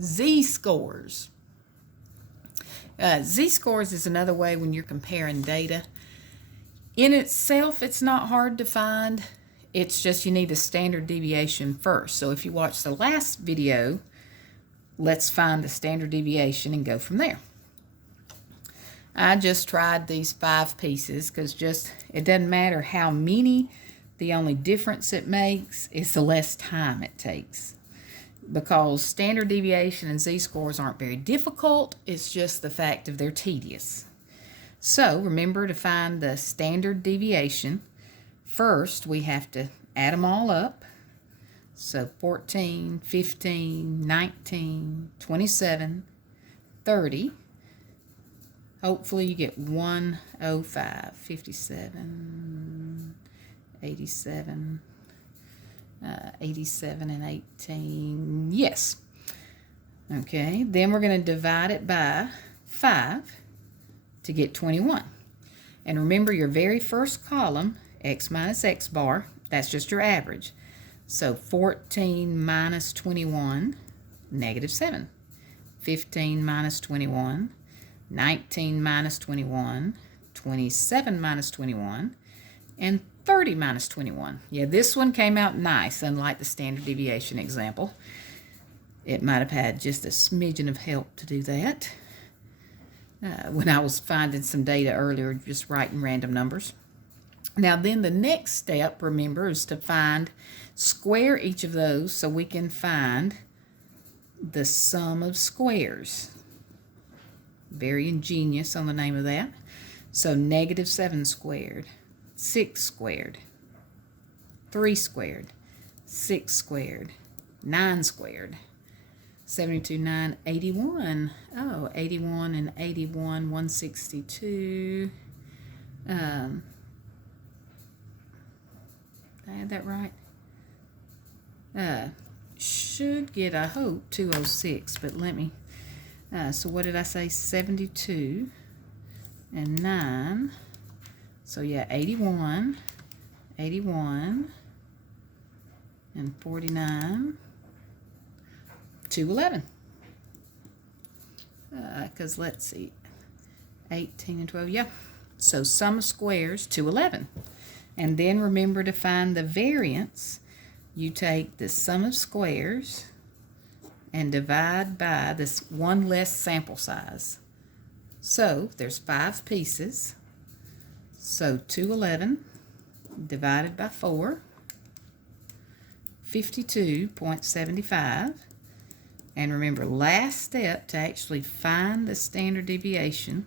Z-scores. Z-scores is another way when you're comparing data. In itself, it's not hard to find. It's just you need a standard deviation first. So if you watch the last video, let's find the standard deviation and go from there. I just tried these 5 pieces because it doesn't matter how many, the only difference it makes is the less time it takes. Because standard deviation and z-scores aren't very difficult, it's just the fact of they're tedious. So remember to find the standard deviation. First, we have to add them all up. So 14, 15, 19, 27, 30. Hopefully you get 105, 57, 87, 87 and 18. Yes. Okay, then we're going to divide it by 5 to get 21. And remember your very first column, x minus x bar, that's just your average. So 14 minus 21, negative 7. 15 minus 21, 19 minus 21, 27 minus 21, and 30 minus 21. Yeah, this one came out nice, unlike the standard deviation example. It might have had just a smidgen of help to do that. When I was finding some data earlier, just writing random numbers. Now then the next step, remember, is to square each of those so we can find the sum of squares. Very ingenious on the name of that. So negative 7 squared, 6 squared, 3 squared, 6 squared, 9 squared, 72, 9, 81. Oh, 81 and 81, 162. Did I add that right? Should get, I hope, 206, but let me. So what did I say? 72 and 9. So yeah, 81, 81, and 49, 211. Because let's see, 18 and 12, yeah. So sum of squares, 211. And then remember to find the variance. You take the sum of squares and divide by this one less sample size. So there's 5 pieces. So 211 divided by 4, 52.75. And remember, last step to actually find the standard deviation,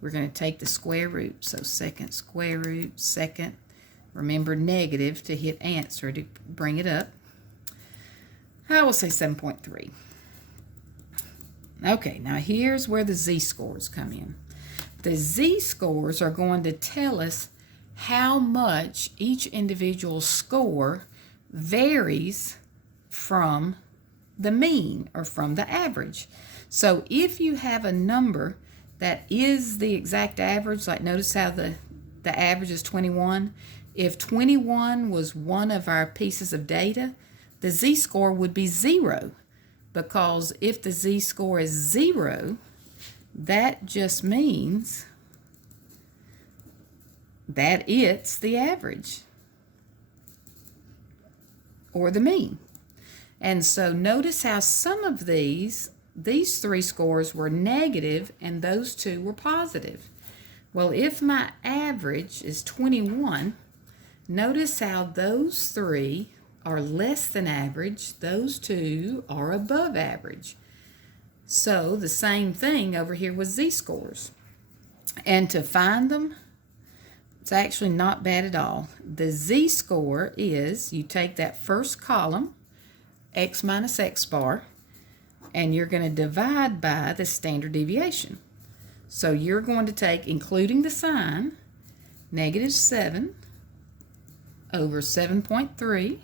we're going to take the square root. So second square root, second, remember negative to hit answer to bring it up. I will say 7.3. Okay, now here's where the z-scores come in. The z-scores are going to tell us how much each individual score varies from the mean or from the average. So if you have a number that is the exact average, like notice how the average is 21. If 21 was one of our pieces of data, the z-score would be 0, because if the z-score is 0, that just means that it's the average or the mean. And so notice how some of these 3 scores were negative and those 2 were positive. Well, if my average is 21, notice how those 3 are less than average, those 2 are above average. So the same thing over here with z-scores. And to find them, it's actually not bad at all. The z-score is, you take that first column, x minus x bar, and you're going to divide by the standard deviation. So you're going to take, including the sign, negative 7 over 7.3,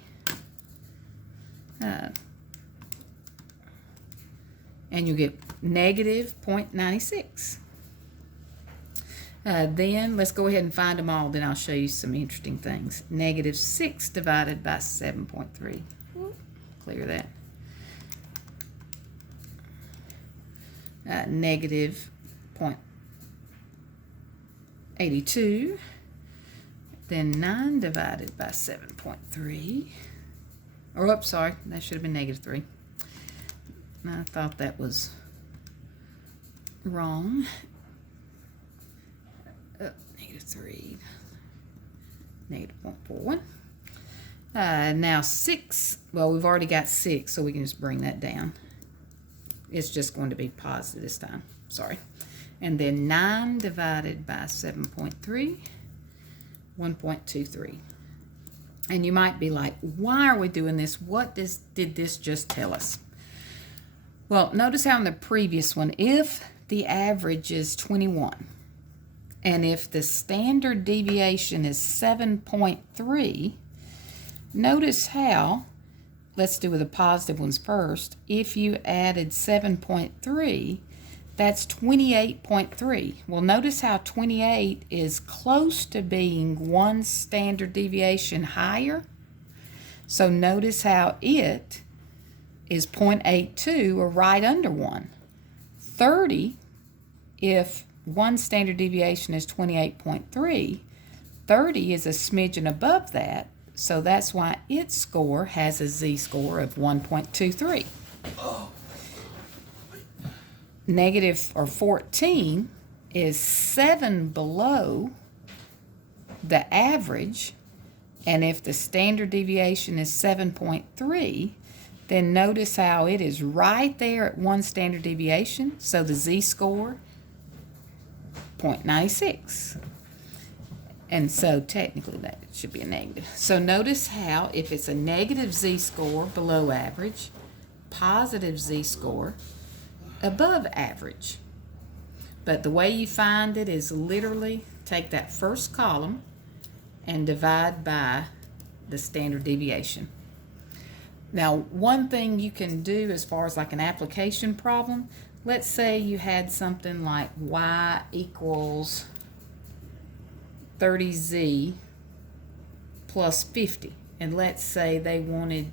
and you get negative 0.96. Then let's go ahead and find them all, then I'll show you some interesting things. Negative 6 divided by 7.3. Clear that. negative 0.82. Then 9 divided by 7.3. Or, oops, sorry, that should have been negative 3. I thought that was wrong. Negative 3. Negative 0.41. Now 6. Well, we've already got 6, so we can just bring that down. It's just going to be positive this time. Sorry. And then 9 divided by 7.3. 1.23. And you might be like, why are we doing this? What did this just tell us? Well, notice how in the previous one, if the average is 21, and if the standard deviation is 7.3, notice how, let's do with the positive ones first, if you added 7.3, that's 28.3. Well, notice how 28 is close to being one standard deviation higher. So notice how it is 0.82 or right under 1. 30, if one standard deviation is 28.3, 30 is a smidgen above that. So that's why its score has a z-score of 1.23. Negative or 14 is 7 below the average, and if the standard deviation is 7.3, then notice how it is right there at one standard deviation, so the z-score 0.96. And so technically that should be a negative. So notice how if it's a negative z-score below average, positive z-score above average. But the way you find it is literally take that first column and divide by the standard deviation. Now, one thing you can do as far as like an application problem, let's say you had something like y equals 30z plus 50. And let's say they wanted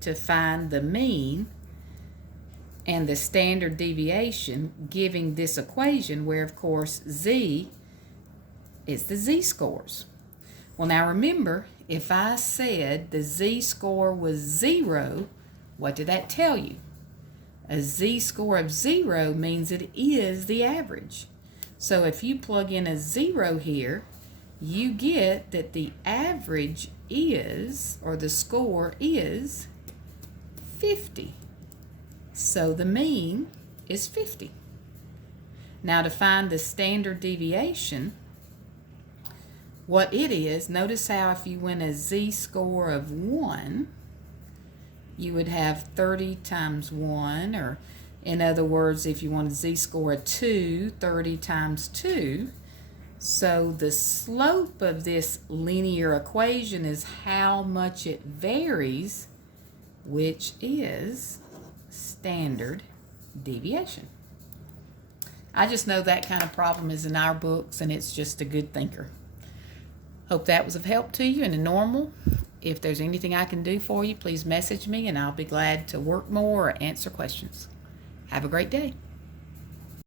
to find the mean and the standard deviation giving this equation where, of course, z is the z-scores. Well, now remember, if I said the z-score was 0, what did that tell you? A z-score of 0 means it is the average. So if you plug in a 0 here, you get that the average is, or the score is, 50. So the mean is 50. Now to find the standard deviation, what it is, notice how if you went a z-score of 1, you would have 30 times 1, or in other words, if you want a z-score of 2, 30 times 2. So the slope of this linear equation is how much it varies, which is standard deviation. I just know that kind of problem is in our books, and it's just a good thinker. Hope that was of help to you in a normal. If there's anything I can do for you, please message me, and I'll be glad to work more or answer questions. Have a great day.